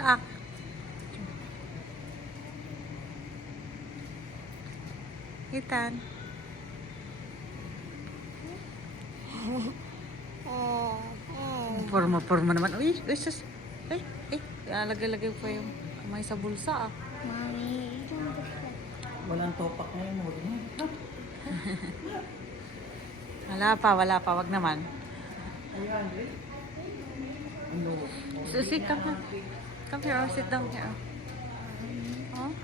Saak. Ethan. Porma naman. Uy, sus. Lagay-lagay pa yung kamay sa bulsa ah. Mami, Walang topak ngayon. Wala pa. Wag naman. Ano? Sit, come here. Come here, sit down here. Oh,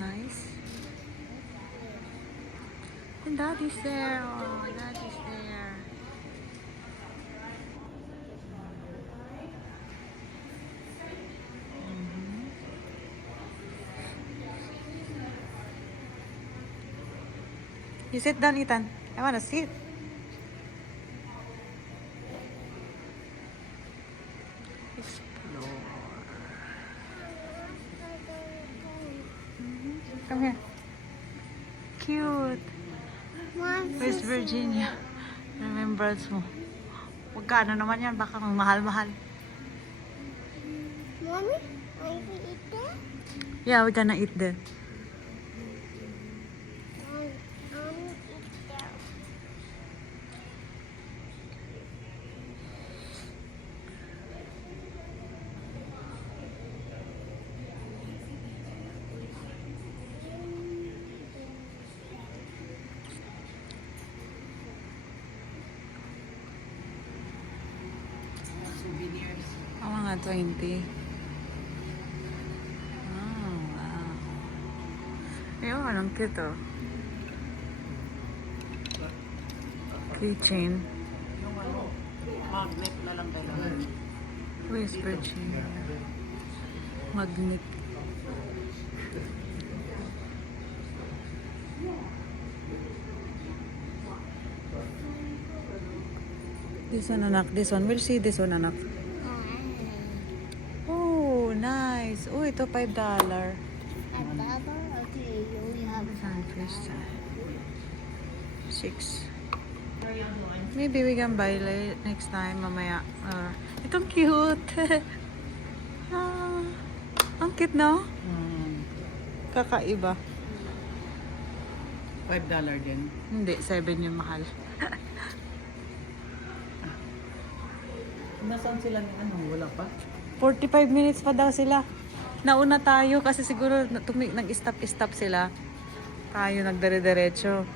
nice. And daddy's there. Oh, daddy's there. You sit down, Ethan. I wanna sit. Explore. Come here. Cute. West Virginia. Remembrance mo. Magkano naman yan? Baka mahal-mahal. Mommy, are you eat that? Yeah, we're gonna eat there. Eat that. Souvenirs. Mga 20. Oh, wow. Ayun, anong cute oh. Keychain. Yung ano, magnet na lang kailangan. West Virginia. Magnet. This one, anak. This one. We'll see this one, anak. Oh, nice. Oh, ito $5. Okay, we have Sunfish. 6. Maybe we can buy next time, mamaya. Itong cute. Ah, ang cute, no? Kakaiba. $5 din. Hindi, 7 yung mahal. Nasaan sila ng ano? Wala pa? 45 minutes pa daw sila. Nauna tayo kasi siguro nag-stop sila. Tayo nagdire-diretso.